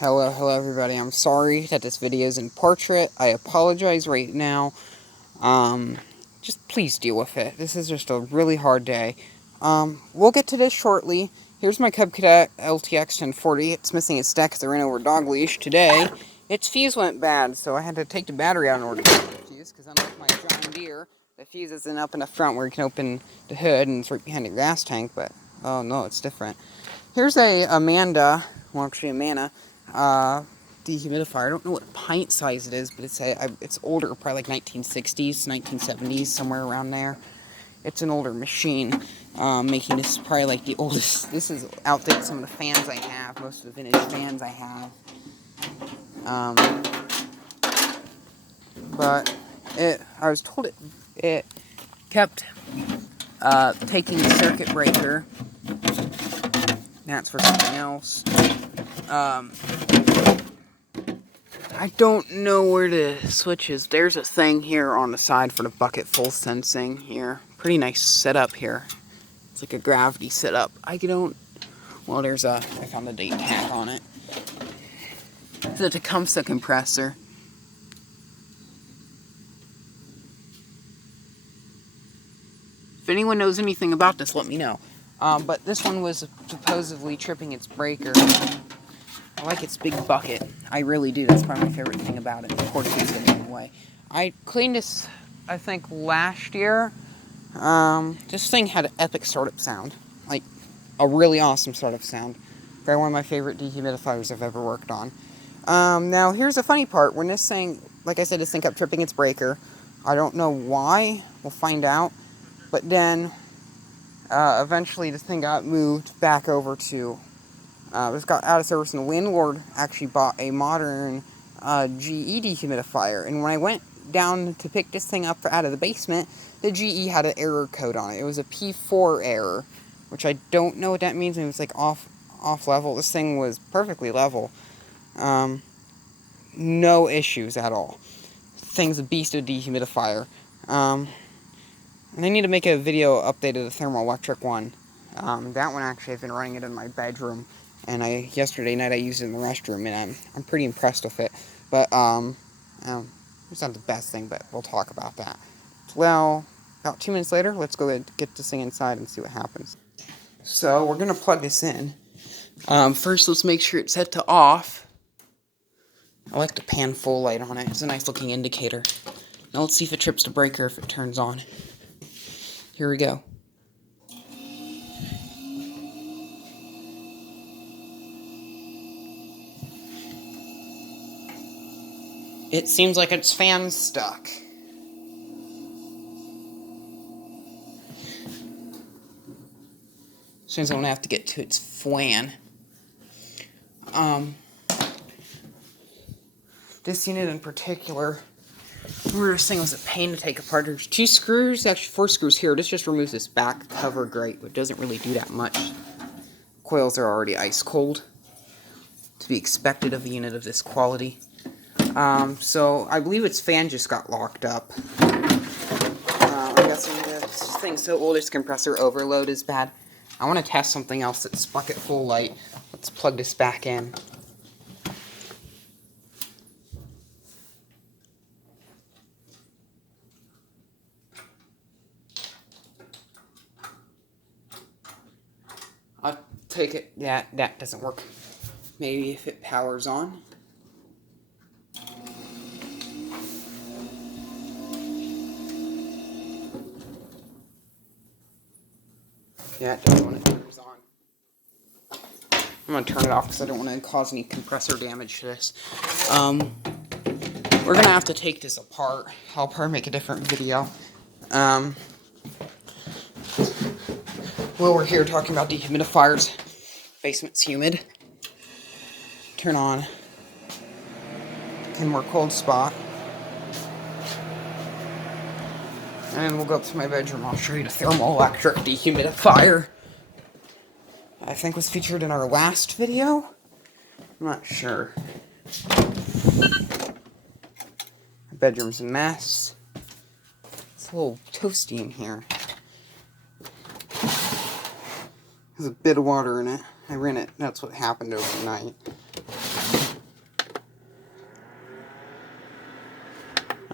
Hello everybody. I'm sorry that this video is in portrait. I apologize right now. Just please deal with it. This is just a really hard day. We'll get to this shortly. Here's my Cub Cadet LTX 1040. It's missing its deck because I ran over a dog leash today. Its fuse went bad, so I had to take the battery out in order to get the fuse, because unlike my John Deere, the fuse isn't up in the front where you can open the hood and it's right behind the gas tank, but oh no, it's different. Here's a Amana, well actually Amana, dehumidifier. I don't know what pint size it is, but it's older, probably like 1960s, 1970s, somewhere around there. It's an older machine, making this probably like the oldest. This is outdated some of the fans I have, most of the vintage fans I have. But I was told it kept taking the circuit breaker. That's for something else. I don't know where the switch is. There's a thing here on the side for the bucket full sensing here. Pretty nice setup here. It's like a gravity setup. I found a date tag on it. It's a Tecumseh compressor. If anyone knows anything about this, let me know. But this one was supposedly tripping its breaker. I like its big bucket. I really do. That's probably my favorite thing about it. The cord keeps getting in the way. I cleaned this, I think, last year. This thing had an epic startup sound. Like, a really awesome startup sound. Probably one of my favorite dehumidifiers I've ever worked on. Now, here's the funny part. When this thing, like I said, this thing kept tripping its breaker. I don't know why. We'll find out. But then, eventually this thing got moved back over to... this got out of service, and the landlord actually bought a modern GE dehumidifier. And when I went down to pick this thing up out of the basement, the GE had an error code on it. It was a P4 error, which I don't know what that means. It was like off level. This thing was perfectly level. No issues at all. Thing's a beast of a dehumidifier. And I need to make a video update of the thermoelectric one. That one actually, I've been running it in my bedroom. And yesterday night I used it in the restroom, and I'm pretty impressed with it. But, it's not the best thing, but we'll talk about that. Well, about 2 minutes later, let's go get this thing inside and see what happens. So, we're gonna plug this in. First, let's make sure it's set to off. I like the pan full light on it. It's a nice looking indicator. Now let's see if it trips the breaker if it turns on. Here we go. It seems like its fan's stuck. Seems I'm gonna have to get to its fan. This unit in particular, this thing was a pain to take apart. There's 2 screws, actually 4 screws here. This just removes this back cover grate, but doesn't really do that much. Coils are already ice cold, to be expected of a unit of this quality. So I believe its fan just got locked up. I'm guessing this thing's so old its compressor overload is bad. I want to test something else that's bucket full light. Let's plug this back in. I'll take it. That doesn't work. Maybe if it powers on. Yeah, it doesn't when it turns on. I'm going to turn it off because I don't want to cause any compressor damage to this. We're going to have to take this apart. I'll probably make a different video. While we're here talking about dehumidifiers, basement's humid. Turn on 10 more cold spot. And we'll go up to my bedroom. I'll show you the thermoelectric dehumidifier. I think was featured in our last video. I'm not sure. My bedroom's a mess. It's a little toasty in here. There's a bit of water in it. I ran it. That's what happened overnight.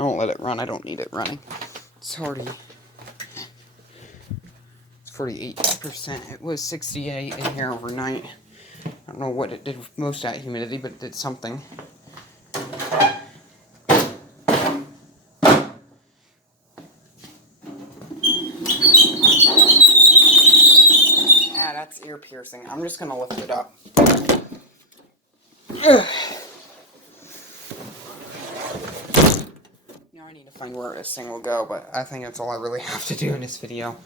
don't let it run. I don't need it running. It's 48%. It was 68 in here overnight. I don't know what it did with most of that humidity, but it did something. That's ear piercing. I'm just gonna lift it up. Now I need to find where this thing will go, but I think that's all I really have to do in this video.